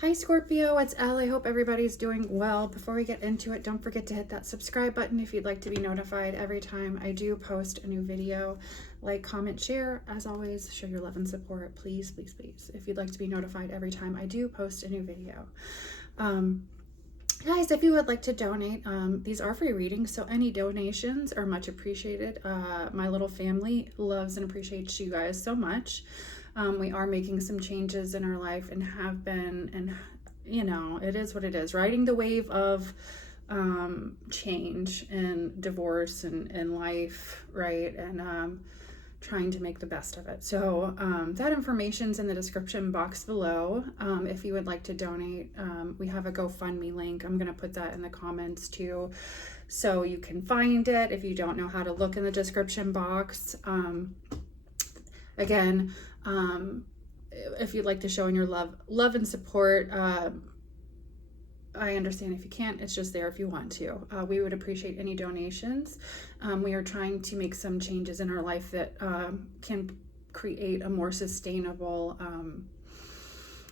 Hi Scorpio, it's Elle. I hope everybody's doing well. Before we get into it, don't forget to hit that subscribe button if you'd like to be notified every time I do post a new video. Like, comment, share. As always, show your love and support. Please, please, please. If you'd like to be notified every time I do post a new video. Guys, if you would like to donate, these are free readings, so any donations are much appreciated. My little family loves and appreciates you guys so much. We are making some changes in our life and have been, and you know, it is what it is. Riding the wave of change and divorce and life, right? And trying to make the best of it. So that information's in the description box below. If you would like to donate, we have a GoFundMe link. I'm gonna put that in the comments too, so you can find it if you don't know how to look in the description box. Again, if you'd like to show in your love and support, I understand if you can't, it's just there if you want to. We would appreciate any donations. We are trying to make some changes in our life that can create a more sustainable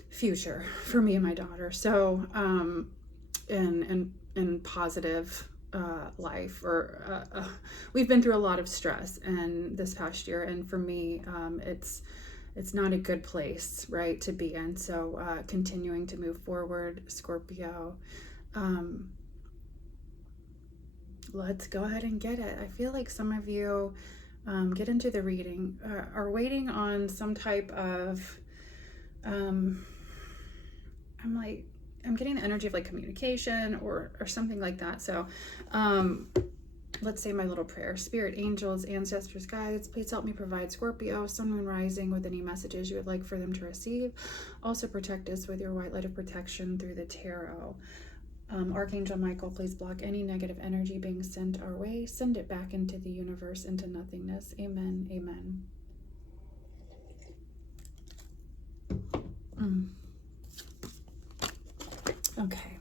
future for me and my daughter. So, and positive life. We've been through a lot of stress and this past year, and for me, it's not a good place, right, to be in. So continuing to move forward, Scorpio. Let's go ahead and get it. I feel like some of you get into the reading are waiting on some type of I'm getting the energy of like communication or something like that. So let's say my little prayer. Spirit, angels, ancestors, guides, please help me provide Scorpio, sun, moon, rising with any messages you would like for them to receive. Also protect us with your white light of protection through the tarot. Archangel Michael, please block any negative energy being sent our way. Send it back into the universe, into nothingness. Amen. Amen. Okay.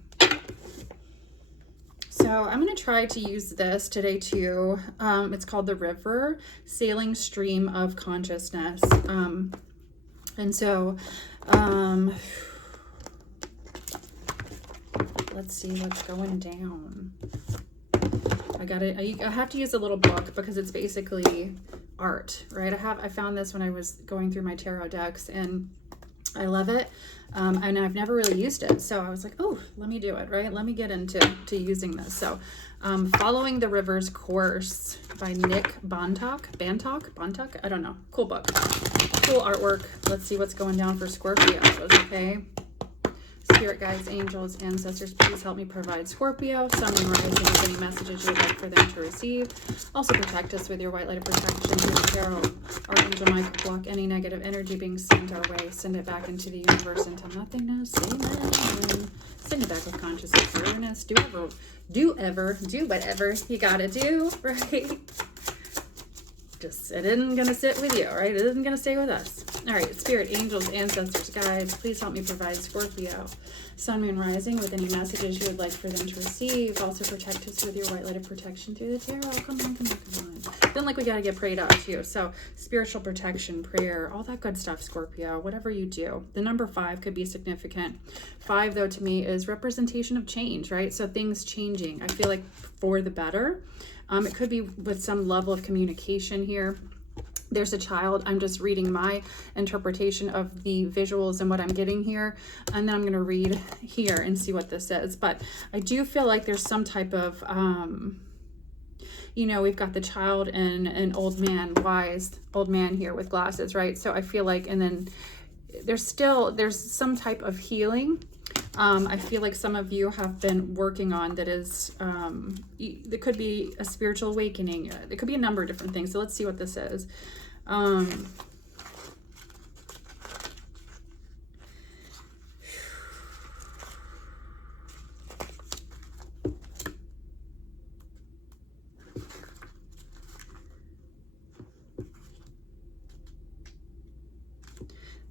So I'm going to try to use this today too. It's called The River, Sailing Stream of Consciousness. And so let's see what's going down. I have to use a little book because it's basically art, right? I found this when I was going through my tarot decks, and I love it. And I've never really used it. So I was like, oh, let me do it, right? Let me get into using this. So Following the River's Course by Nick Bontoc. I don't know. Cool book. Cool artwork. Let's see what's going down for Scorpios, okay? Spirit guides, angels, ancestors, please help me provide Scorpio, sun, and rising with any messages you would like for them to receive. Also protect us with your white light of protection through the tarot. Archangel Michael, block any negative energy being sent our way. Send it back into the universe, into nothingness. Amen. Send it back with conscious awareness. Do whatever you gotta do, right? Just, it isn't gonna sit with you, right? It isn't gonna stay with us. All right, spirit, angels, ancestors, guides, please help me provide Scorpio, sun, moon, rising with any messages you would like for them to receive. Also protect us with your white light of protection through the tarot. Come on. Then like we gotta get prayed out too. So spiritual protection, prayer, all that good stuff, Scorpio, whatever you do. The number 5 could be significant. 5 though to me is representation of change, right? So things changing, I feel like for the better. It could be with some level of communication here. There's a child. I'm just reading my interpretation of the visuals and what I'm getting here. And then I'm going to read here and see what this is. But I do feel like there's some type of, you know, we've got the child and an old man, wise old man here with glasses, right? So I feel like, and then there's some type of healing. I feel like some of you have been working on that is, there could be a spiritual awakening. There could be a number of different things. So let's see what this is.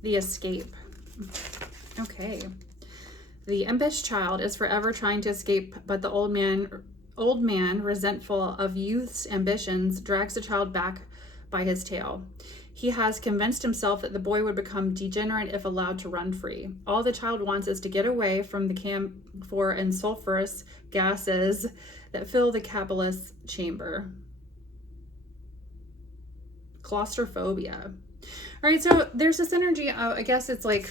The escape. Okay. The impish child is forever trying to escape, but the old man, resentful of youth's ambitions, drags the child back by his tail. He has convinced himself that the boy would become degenerate if allowed to run free. All the child wants is to get away from the camphor and sulfurous gases that fill the capitalist chamber. Claustrophobia. All right, so there's this energy, I guess it's like,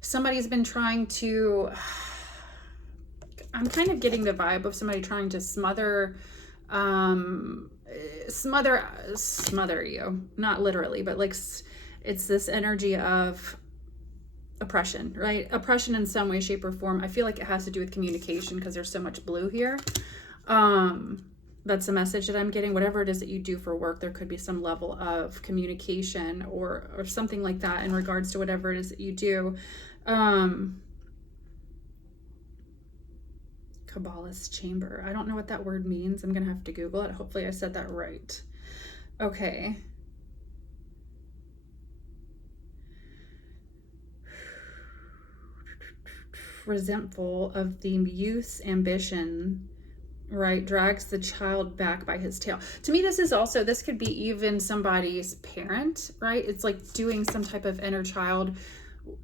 somebody's been trying to, I'm kind of getting the vibe of somebody trying to smother you, not literally, but like it's this energy of oppression, right? Oppression in some way, shape, or form. I feel like it has to do with communication because there's so much blue here. That's the message that I'm getting. Whatever it is that you do for work, there could be some level of communication or something like that in regards to whatever it is that you do. Kabbalist chamber. I don't know what that word means. I'm gonna have to Google it. Hopefully I said that right. Okay. Resentful of the youth's ambition, right, drags the child back by his tail. To me, this could be even somebody's parent, right? It's like doing some type of inner child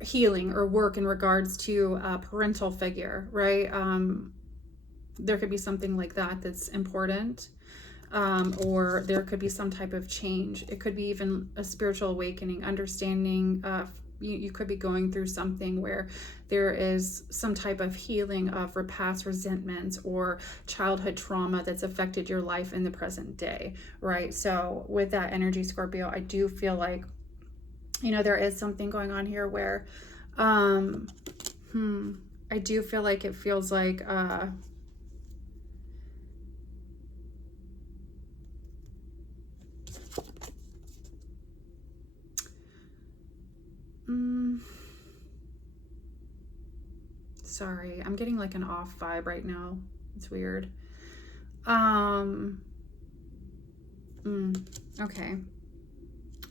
healing or work in regards to a parental figure, right? There could be something like that that's important, or there could be some type of change. It could be even a spiritual awakening, understanding. You could be going through something where there is some type of healing of past resentments or childhood trauma that's affected your life in the present day, right? So with that energy, Scorpio, I do feel like, there is something going on here where, I do feel like it feels like, sorry, I'm getting like an off vibe right now. It's weird. Okay.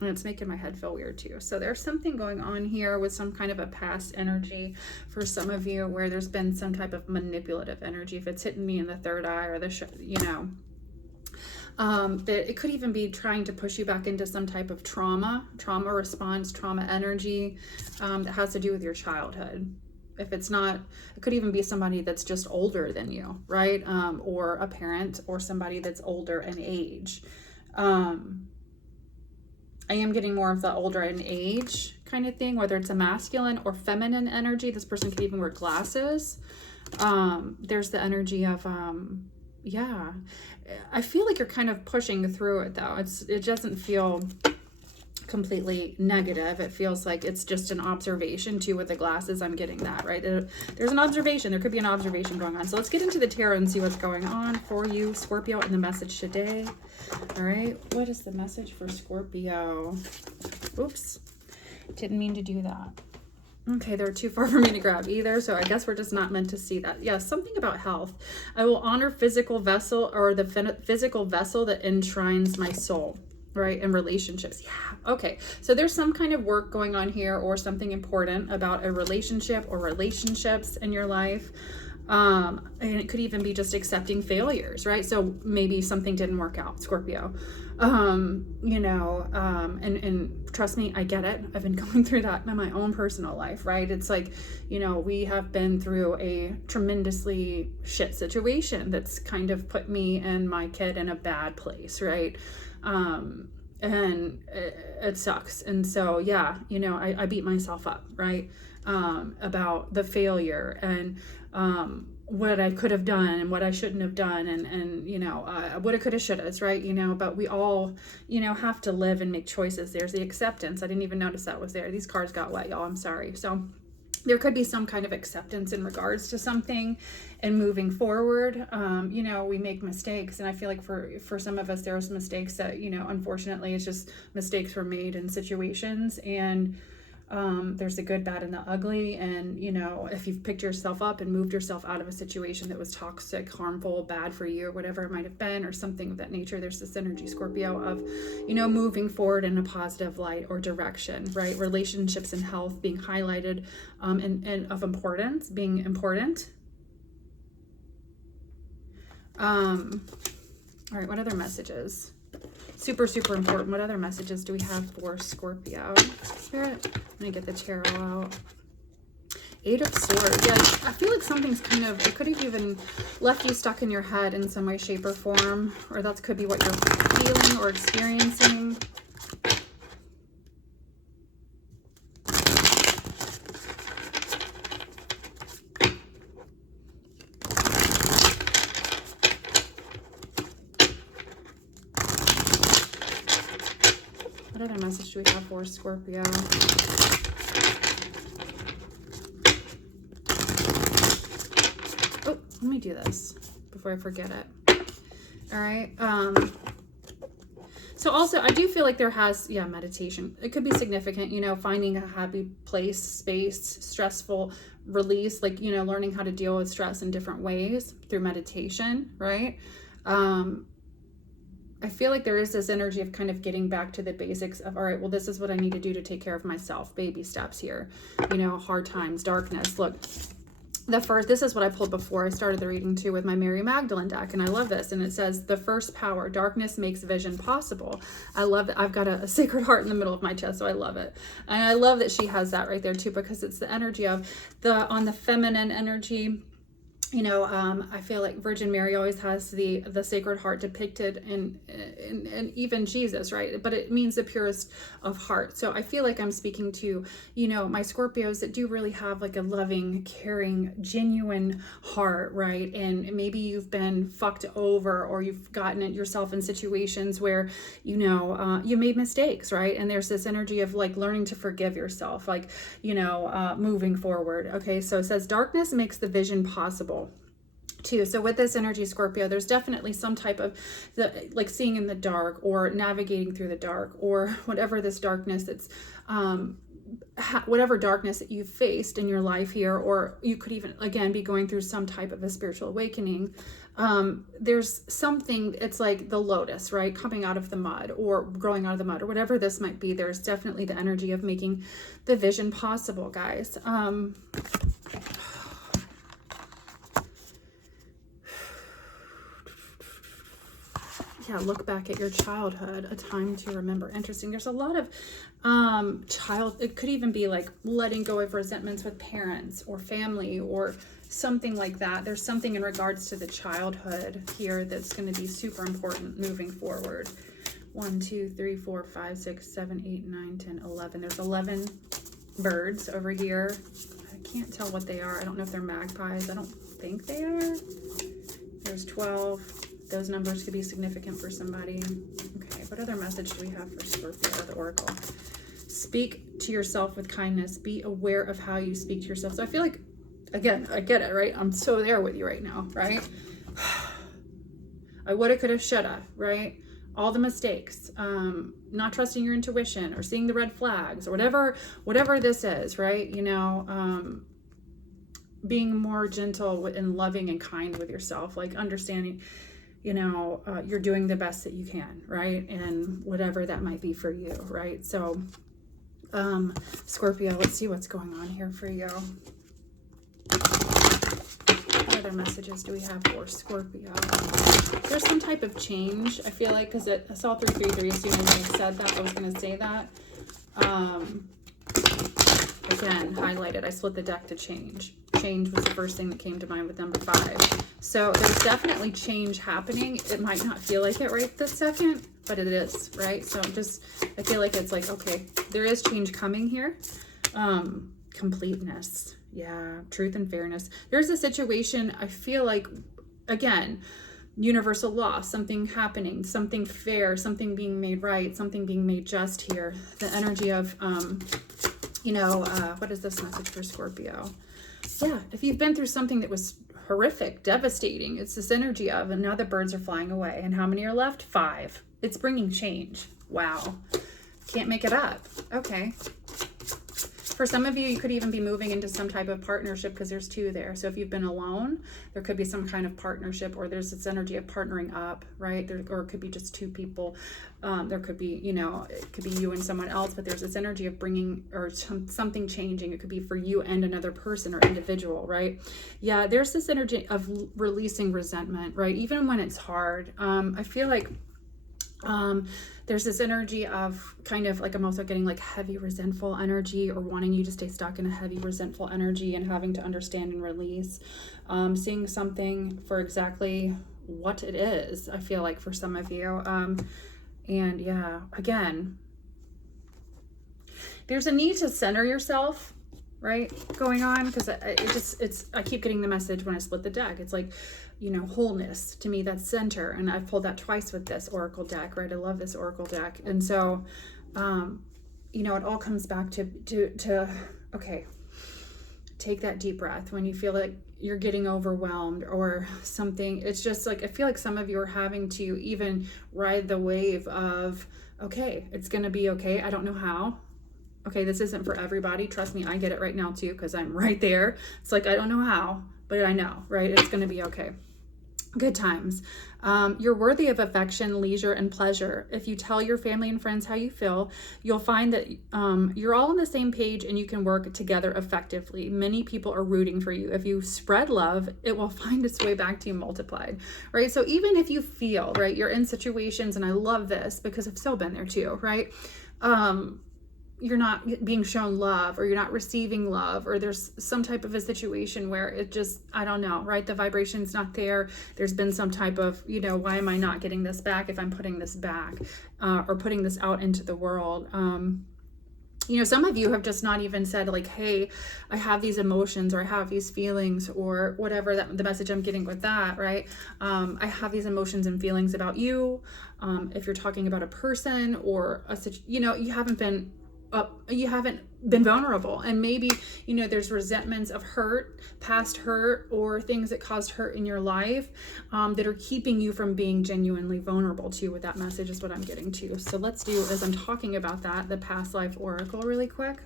And it's making my head feel weird too. So there's something going on here with some kind of a past energy for some of you where there's been some type of manipulative energy. If it's hitting me in the third eye or that it could even be trying to push you back into some type of trauma response, trauma energy that has to do with your childhood. If it's not, it could even be somebody that's just older than you, right? Or a parent or somebody that's older in age. I am getting more of the older in age kind of thing, whether it's a masculine or feminine energy. This person could even wear glasses. There's the energy of, yeah, I feel like you're kind of pushing through it though. It doesn't feel completely negative. It feels like it's just an observation too with the glasses. I'm getting that, right? There's an observation. There could be an observation going on. So let's get into the tarot and see what's going on for you, Scorpio, in the message today. All right. What is the message for Scorpio? Oops. Didn't mean to do that. Okay, they're too far for me to grab either, so I guess we're just not meant to see that. Yeah, something about health. I will honor physical vessel or the physical vessel that enshrines my soul, right? And relationships. Yeah, okay. So there's some kind of work going on here or something important about a relationship or relationships in your life. And it could even be just accepting failures, right? So maybe something didn't work out, Scorpio. And trust me, I get it. I've been going through that in my own personal life, right? It's like, we have been through a tremendously shit situation that's kind of put me and my kid in a bad place, right? And it sucks. And so, yeah, I beat myself up, right? About the failure and, what I could have done and what I shouldn't have done and woulda, coulda, shouldas, right? But we all, have to live and make choices. There's the acceptance. I didn't even notice that was there. These cards got wet, y'all. I'm sorry. So there could be some kind of acceptance in regards to something and moving forward. We make mistakes, and I feel like for some of us, there's mistakes that, unfortunately it's just mistakes were made in situations, and there's the good, bad, and the ugly. And, if you've picked yourself up and moved yourself out of a situation that was toxic, harmful, bad for you, or whatever it might have been, or something of that nature, there's this energy, Scorpio, of, moving forward in a positive light or direction, right? Relationships and health being highlighted, and of importance, being important. All right, what other messages? Super, super important. What other messages do we have for Scorpio? Spirit, let me get the tarot out. 8 of Swords. Yeah, I feel like something's kind of, it could have even left you stuck in your head in some way, shape, or form. Or that could be what you're feeling or experiencing. What other message do we have for Scorpio? Oh, let me do this before I forget it. All right. So also, I do feel like there has, yeah, meditation. It could be significant, you know, finding a happy place, space, stressful release, like, you know, learning how to deal with stress in different ways through meditation, right? I feel like there is this energy of kind of getting back to the basics of, all right, well, this is what I need to do to take care of myself. Baby steps here, you know, hard times, darkness. Look, this is what I pulled before I started the reading too with my Mary Magdalene deck. And I love this. And it says, the first power, darkness makes vision possible. I love it. I've got a sacred heart in the middle of my chest. So I love it. And I love that she has that right there too, because it's the energy of on the feminine energy. You know, I feel like Virgin Mary always has the Sacred Heart depicted in even Jesus, right? But it means the purest of heart. So I feel like I'm speaking to, you know, my Scorpios that do really have like a loving, caring, genuine heart, right? And maybe you've been fucked over, or you've gotten yourself in situations where, you know, you made mistakes, right? And there's this energy of like learning to forgive yourself, like, you know, moving forward. Okay, so it says darkness makes the vision possible. Too. So with this energy, Scorpio, there's definitely some type of like seeing in the dark or navigating through the dark, or whatever this darkness that's whatever darkness that you've faced in your life here, or you could even again be going through some type of a spiritual awakening. There's something, it's like the lotus, right, coming out of the mud or growing out of the mud or whatever this might be. There's definitely the energy of making the vision possible, guys. Yeah, look back at your childhood, a time to remember. Interesting. There's a lot of it could even be like letting go of resentments with parents or family or something like that. There's something in regards to the childhood here that's going to be super important moving forward. 1, 2, 3, 4, 5, 6, 7, 8, 9, 10, 11. There's 11 birds over here. I can't tell what they are. I don't know if they're magpies. I don't think they are. There's 12. Those numbers could be significant for somebody. Okay, what other message do we have for Scorpio or the Oracle? Speak to yourself with kindness. Be aware of how you speak to yourself. So I feel like, again, I get it, right? I'm so there with you right now, right? I woulda, coulda, shoulda, right? All the mistakes, not trusting your intuition or seeing the red flags or whatever this is, right? You know, being more gentle and loving and kind with yourself, like understanding, you know, you're doing the best that you can, right? And whatever that might be for you, right? So, Scorpio, let's see what's going on here for you. What other messages do we have for Scorpio? There's some type of change, I feel like, because I saw 333 as soon as I said that, I was going to say that. Again, highlighted, I split the deck to change. Change was the first thing that came to mind with number 5. So there's definitely change happening. It might not feel like it right this second, but it is, right? So I feel like it's like, okay, there is change coming here. Completeness. Yeah. Truth and fairness. There's a situation, I feel like, again, universal law, something happening, something fair, something being made right, something being made just here. The energy of, you know, what is this message for Scorpio? Yeah, if you've been through something that was horrific, devastating, it's this energy of, and now the birds are flying away. And how many are left? 5. It's bringing change. Wow. Can't make it up. Okay. For some of you, you could even be moving into some type of partnership because there's 2 there. So if you've been alone, there could be some kind of partnership, or there's this energy of partnering up, right? Or it could be just 2 people. There could be, you know, it could be you and someone else, but there's this energy of bringing or something changing. It could be for you and another person or individual, right? Yeah, there's this energy of releasing resentment, right? Even when it's hard. I feel like There's this energy of kind of like, I'm also getting like heavy resentful energy, or wanting you to stay stuck in a heavy resentful energy and having to understand and release. Seeing something for exactly what it is, I feel like, for some of you. And yeah, again, there's a need to center yourself, right, going on, because I keep getting the message when I split the deck. It's like, you know, wholeness. To me, that's center. And I've pulled that twice with this Oracle deck, right? I love this Oracle deck. And so, you know, it all comes back to okay, take that deep breath when you feel like you're getting overwhelmed or something. It's just like, I feel like some of you are having to even ride the wave of, okay, it's going to be okay. I don't know how. Okay, this isn't for everybody. Trust me, I get it right now too, because I'm right there. It's like, I don't know how, but I know, right? It's going to be okay. Good times. You're worthy of affection, leisure, and pleasure. If you tell your family and friends how you feel, you'll find that you're all on the same page and you can work together effectively. Many people are rooting for you. If you spread love, it will find its way back to you multiplied, right? So even if you feel, right, you're in situations, and I love this because I've so been there too, right? You're not being shown love, or you're not receiving love, or there's some type of a situation where it just, I don't know, right? The vibration's not there. There's been some type of, you know, why am I not getting this back if I'm putting this back, or putting this out into the world? You know, some of you have just not even said like, hey, I have these emotions, or I have these feelings, or whatever that the message I'm getting with that, right? I have these emotions and feelings about you. If you're talking about a person or you know, you haven't been vulnerable, and maybe, you know, there's resentments of hurt, past hurt, or things that caused hurt in your life, that are keeping you from being genuinely vulnerable to you. With that message is what I'm getting to. So let's do, as I'm talking about that, the past life oracle really quick.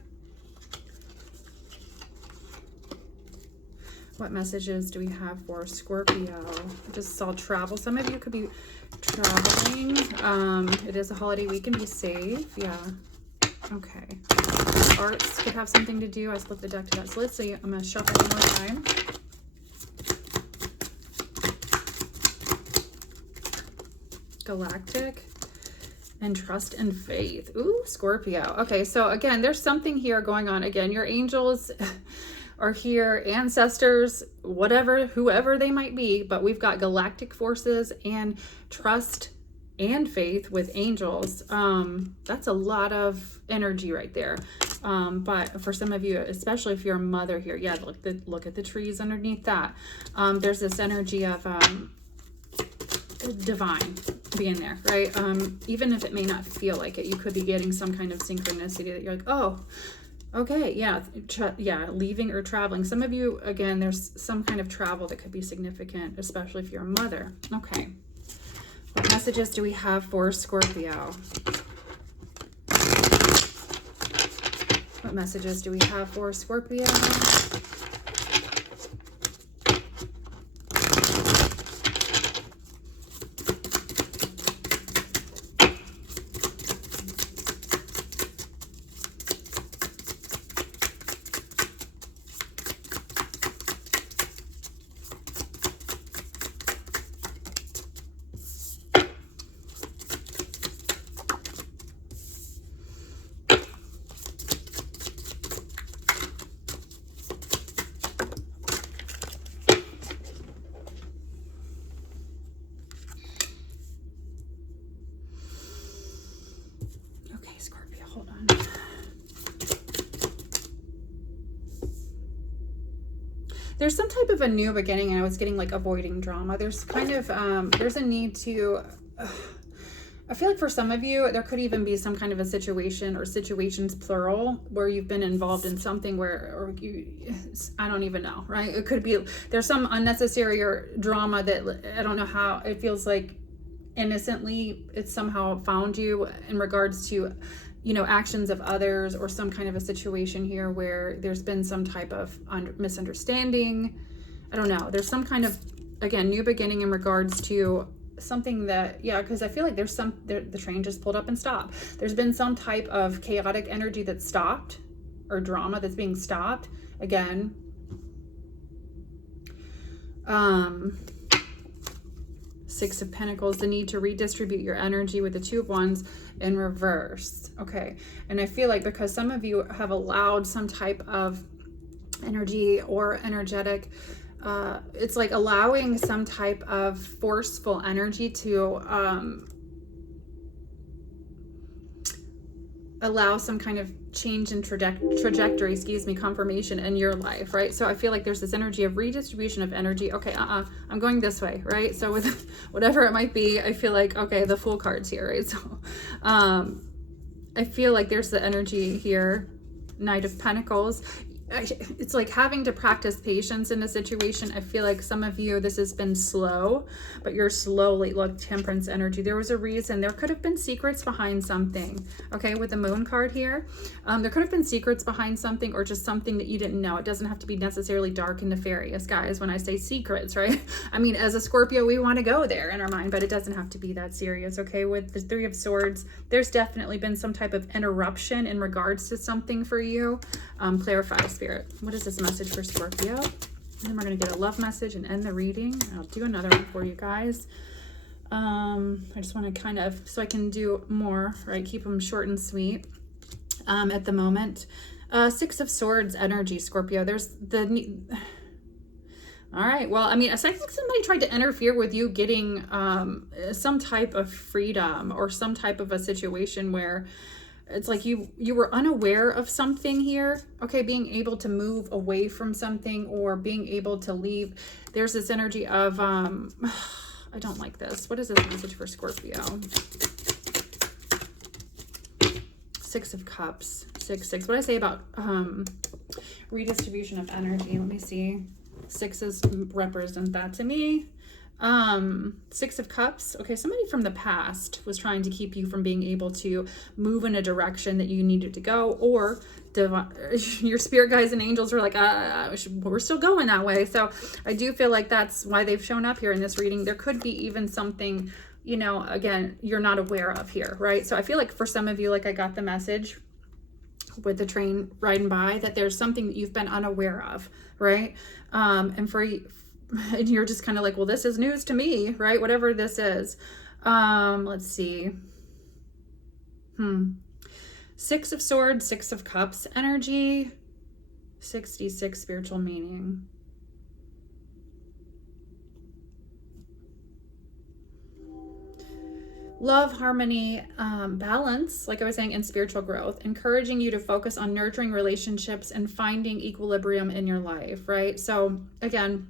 What messages do we have for Scorpio? I just saw travel. Some of you could be traveling. It is a holiday weekend. Be safe. Yeah. Okay. Arts could have something to do. I split the deck to that slit, so I'm going to shuffle one more time. Galactic and trust and faith. Ooh, Scorpio. Okay, so again, there's something here going on. Again, your angels are here, ancestors, whatever, whoever they might be, but we've got galactic forces and trust and faith with angels. That's a lot of energy right there. But for some of you, especially if you're a mother here, yeah, look at the trees underneath that. There's this energy of divine being there, right? Even if it may not feel like it, you could be getting some kind of synchronicity that you're like, oh, okay, yeah, leaving or traveling. Some of you, again, there's some kind of travel that could be significant, especially if you're a mother. Okay. What messages do we have for Scorpio? What messages do we have for Scorpio? There's some type of a new beginning, and I was getting like avoiding drama. There's kind of, there's a need to, I feel like for some of you, there could even be some kind of a situation, or situations plural, where you've been involved in something where, or you, I don't even know, right? It could be, there's some unnecessary or drama that, I don't know how, it feels like innocently it's somehow found you in regards to, you know, actions of others, or some kind of a situation here where there's been some type of misunderstanding. I don't know. There's some kind of, again, new beginning in regards to something that, yeah, because I feel like there's some, the train just pulled up and stopped. There's been some type of chaotic energy that stopped, or drama that's being stopped. Again, Six of Pentacles, the need to redistribute your energy with the Two of Wands in reverse. Okay, and I feel like because some of you have allowed some type of energy or energetic, it's like allowing some type of forceful energy to allow some kind of change in trajectory, excuse me, confirmation in your life, right? So I feel like there's this energy of redistribution of energy. Okay, I'm going this way, right? So with whatever it might be, I feel like, okay, the Fool card's here, right? So I feel like there's the energy here, Knight of Pentacles. It's like having to practice patience in a situation. I feel like some of you, this has been slow, but you're slowly, look, Temperance energy. There was a reason. There could have been secrets behind something. Okay, with the Moon card here, there could have been secrets behind something, or just something that you didn't know. It doesn't have to be necessarily dark and nefarious, guys, when I say secrets, right? I mean, as a Scorpio, we want to go there in our mind, but it doesn't have to be that serious. Okay, with the Three of Swords, there's definitely been some type of interruption in regards to something for you. Clarify, Spirit. What is this message for Scorpio? And then we're going to get a love message and end the reading. I'll do another one for you guys. I just want to kind of, so I can do more, right? Keep them short and sweet at the moment. Six of Swords energy, Scorpio. There's the... All right. Well, I mean, I think somebody tried to interfere with you getting some type of freedom, or some type of a situation where it's like you were unaware of something here. Okay, being able to move away from something, or being able to leave. There's this energy of, I don't like this. What is this message for Scorpio? Six of Cups, 6, 6. What did I say about redistribution of energy? Let me see. Sixes represent that to me. Six of Cups. Okay, somebody from the past was trying to keep you from being able to move in a direction that you needed to go, or your spirit guides and angels were like, we're still going that way. So I do feel like that's why they've shown up here in this reading. There could be even something, you know, again, you're not aware of here, right? So I feel like for some of you, like I got the message with the train riding by, that there's something that you've been unaware of, right? And you're just kind of like, well, this is news to me, right? Whatever this is. Let's see. Six of Swords, Six of Cups energy, 66 spiritual meaning. Love, harmony, balance, like I was saying, and spiritual growth, encouraging you to focus on nurturing relationships and finding equilibrium in your life, right? So again,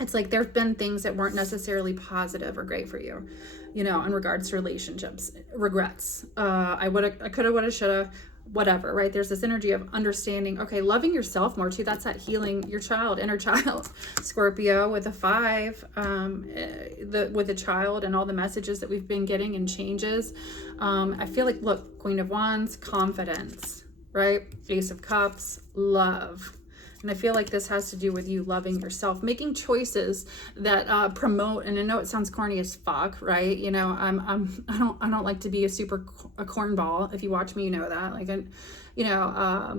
it's like there've been things that weren't necessarily positive or great for you, you know, in regards to relationships, regrets. I coulda, woulda, shoulda, whatever, right? There's this energy of understanding, okay, loving yourself more too. That's that healing your child, inner child. Scorpio with a 5, with the child and all the messages that we've been getting and changes. I feel like, look, Queen of Wands, confidence, right? Ace of Cups, love. And I feel like this has to do with you loving yourself, making choices that promote. And I know it sounds corny as fuck, right? You know, I don't like to be a cornball. If you watch me, you know that. Like, you know,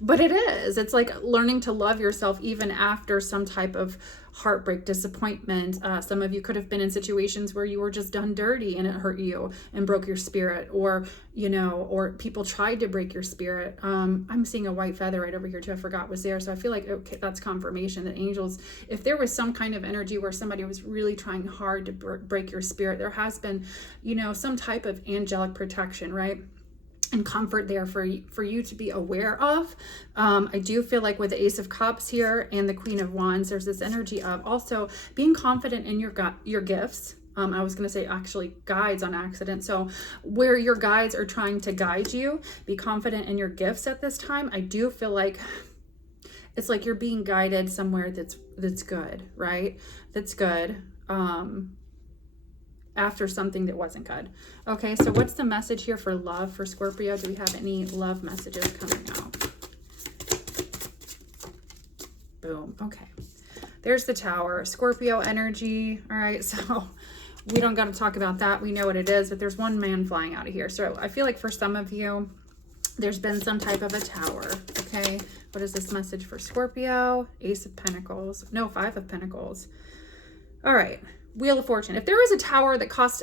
but it is. It's like learning to love yourself even after some type of heartbreak, disappointment. Some of you could have been in situations where you were just done dirty and it hurt you and broke your spirit, or, you know, or people tried to break your spirit. I'm seeing a white feather right over here too. I forgot was there. So I feel like, okay, that's confirmation that angels, if there was some kind of energy where somebody was really trying hard to break your spirit, there has been, you know, some type of angelic protection, right? And comfort there for you to be aware of. I do feel like with the Ace of Cups here and the Queen of Wands, there's this energy of also being confident in your gifts. I was going to say actually guides on accident. So where your guides are trying to guide you, be confident in your gifts at this time. I do feel like it's like you're being guided somewhere that's good, right? That's good. After something that wasn't good. Okay, so what's the message here for love for Scorpio? Do we have any love messages coming out? Boom. Okay. There's the Tower. Scorpio energy. All right, so we don't got to talk about that. We know what it is, but there's one man flying out of here. So I feel like for some of you, there's been some type of a tower. Okay, what is this message for Scorpio? Ace of Pentacles. No, 5 of Pentacles. All right. Wheel of Fortune. If there is a tower that costs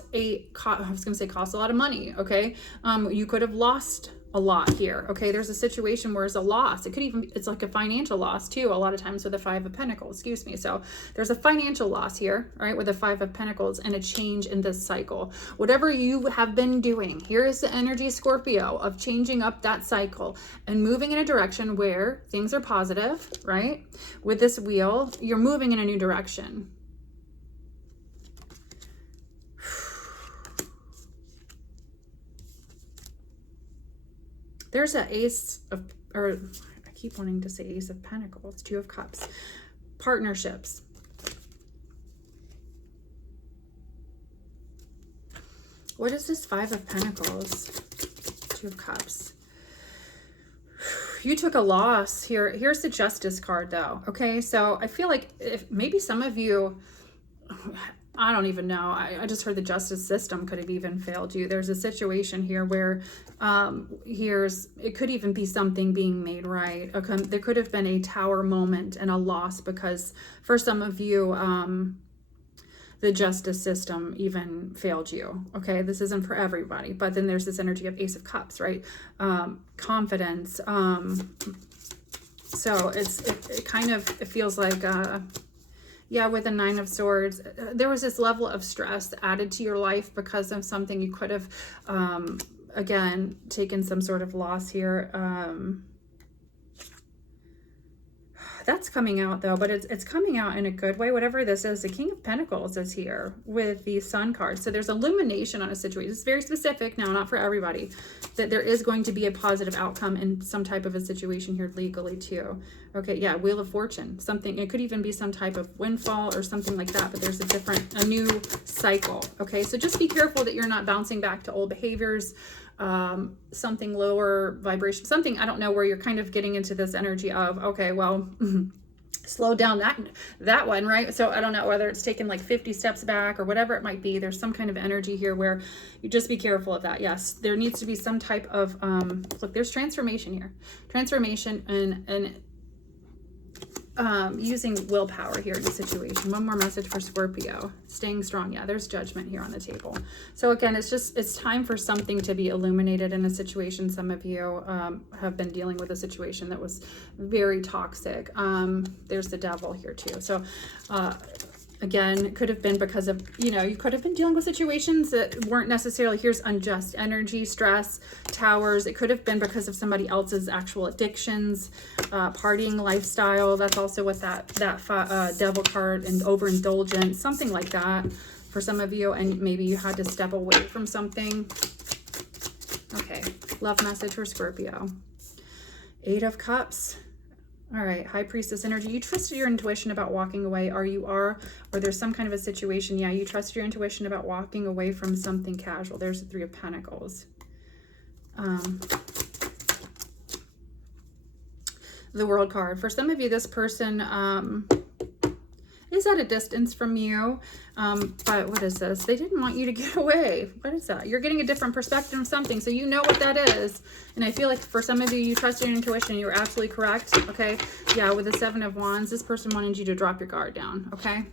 costs a lot of money, okay, you could have lost a lot here, okay? There's a situation where it's a loss. It could even, it's like a financial loss too, a lot of times with the Five of Pentacles, excuse me. So there's a financial loss here, all right, with the Five of Pentacles and a change in this cycle. Whatever you have been doing, here is the energy, Scorpio, of changing up that cycle and moving in a direction where things are positive, right? With this wheel, you're moving in a new direction. There's an Ace of, or I keep wanting to say Ace of Pentacles, Two of Cups. Partnerships. What is this Five of Pentacles? Two of Cups. You took a loss here. Here's the Justice card though. Okay, so I feel like if maybe some of you, I don't even know. I just heard the justice system could have even failed you. There's a situation here where it could even be something being made right. Okay, there could have been a tower moment and a loss because for some of you, the justice system even failed you. Okay, this isn't for everybody. But then there's this energy of Ace of Cups, right? Confidence. So it kind of, it feels like... yeah, with the Nine of Swords, there was this level of stress added to your life because of something you could have, again, taken some sort of loss here. That's coming out though, but it's coming out in a good way. Whatever this is, the King of Pentacles is here with the Sun card. So there's illumination on a situation. It's very specific now, not for everybody, that there is going to be a positive outcome in some type of a situation here legally too. Okay, yeah, Wheel of Fortune, something, it could even be some type of windfall or something like that, but there's a new cycle. Okay, so just be careful that you're not bouncing back to old behaviors, something lower vibration, something, I don't know, where you're kind of getting into this energy of, okay, well, slow down that one, right? So I don't know whether it's taken like 50 steps back or whatever it might be. There's some kind of energy here where you just be careful of that. Yes, there needs to be some type of, look, there's transformation here. Transformation and using willpower here in the situation. One more message for Scorpio. Staying strong. Yeah, there's judgment here on the table. So again, it's time for something to be illuminated in a situation. Some of you have been dealing with a situation that was very toxic. There's the Devil here too. So again, it could have been because of, you could have been dealing with situations that weren't necessarily, here's unjust energy, stress, towers. It could have been because of somebody else's actual addictions, partying lifestyle. That's also what that Devil card, and overindulgence, something like that for some of you. And maybe you had to step away from something. Okay, love message for Scorpio. Eight of Cups. All right, High Priestess energy. You trusted your intuition about walking away, or there's some kind of a situation. Yeah, you trusted your intuition about walking away from something casual. There's the Three of Pentacles. The World card. For some of you, this person is at a distance from you. But what is this? They didn't want you to get away. What is that? You're getting a different perspective of something. So you know what that is. And I feel like for some of you, you trust your intuition. You're absolutely correct. Okay. Yeah. With the Seven of Wands, this person wanted you to drop your guard down. Okay.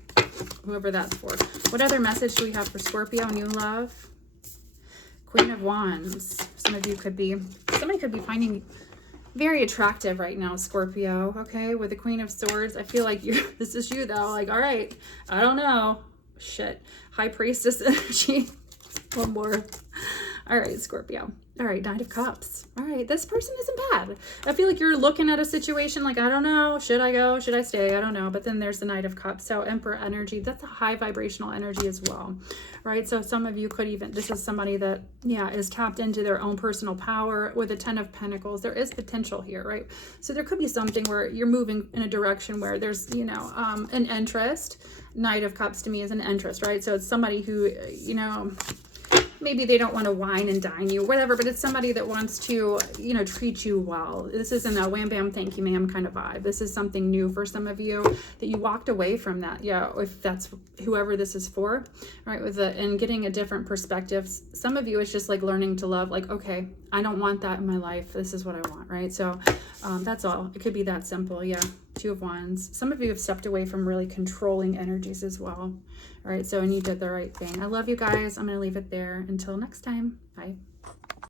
Whoever that's for. What other message do we have for Scorpio? New love. Queen of Wands. Somebody could be finding very attractive right now, Scorpio. Okay, with the Queen of Swords, I feel like this is you though. Like, all right, I don't know. Shit. High Priestess energy. One more. All right, Scorpio. All right, Knight of Cups. All right, this person isn't bad. I feel like you're looking at a situation like, I don't know, should I go? Should I stay? I don't know. But then there's the Knight of Cups. So Emperor energy, that's a high vibrational energy as well, right? So some of you could even, this is somebody that, yeah, is tapped into their own personal power with the Ten of Pentacles. There is potential here, right? So there could be something where you're moving in a direction where there's, an interest. Knight of Cups to me is an interest, right? So it's somebody who, maybe they don't want to wine and dine you, whatever, but it's somebody that wants to, treat you well. This isn't a wham bam, thank you ma'am kind of vibe. This is something new for some of you that you walked away from that. Yeah, if that's whoever this is for, right? And getting a different perspective. Some of you, it's just like learning to love, like, okay, I don't want that in my life. This is what I want, right? So that's all. It could be that simple. Yeah. Two of Wands. Some of you have stepped away from really controlling energies as well. All right, so and you did the right thing. I love you guys. I'm going to leave it there. Until next time. Bye.